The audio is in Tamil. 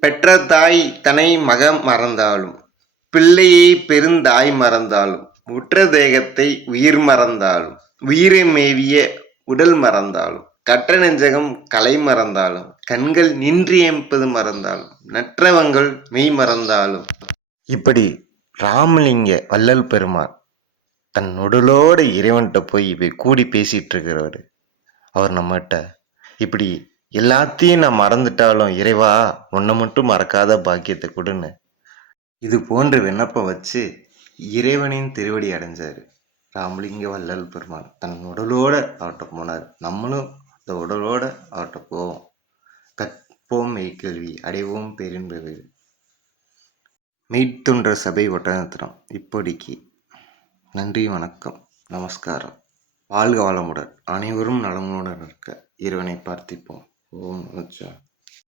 பெற்ற தாய் தனை மகன் மறந்தாலும், பிள்ளையை பெருந்தாய் மறந்தாலும், உற்ற தேகத்தை உயிர் மறந்தாலும், உயிரை மேவிய உடல் மறந்தாலும், கற்ற நெஞ்சகம் கலை மறந்தாலும், கண்கள் நின்றியம்பது மறந்தாலும், நற்றவங்கள் மெய் மறந்தாலும். இப்படி ராமலிங்க வள்ளல் பெருமான் தன் உடலோட இறைவன்கிட்ட போய் இப்படி கூடி பேசிட்டு இருக்கிறவர். அவர் நம்மகிட்ட இப்படி எல்லாத்தையும் நான் மறந்துட்டாலும் இறைவா உன்னை மட்டும் மறக்காத பாக்கியத்தை கொடுன்னு இது போன்ற விண்ணப்பம் வச்சு இறைவனின் திருவடி அடைஞ்சாரு ராமலிங்க வள்ளல் பெருமான். தன் உடலோட அவர்கிட்ட போனார். நம்மளும் அந்த உடலோட அவர்கிட்ட போவோம். கற்போம் மெய்க்கல்வி, அடைவோம் பேரின்பது. மெய்த்தொன்ற சபை ஒட்டநத்திரம் இப்படிக்கு. நன்றி, வணக்கம், நமஸ்காரம். வாழ்க வளமுடன். அனைவரும் நலமுடன் இருக்க இறைவனை பிரார்த்திப்போம். ஓம் நமச்சிவாய.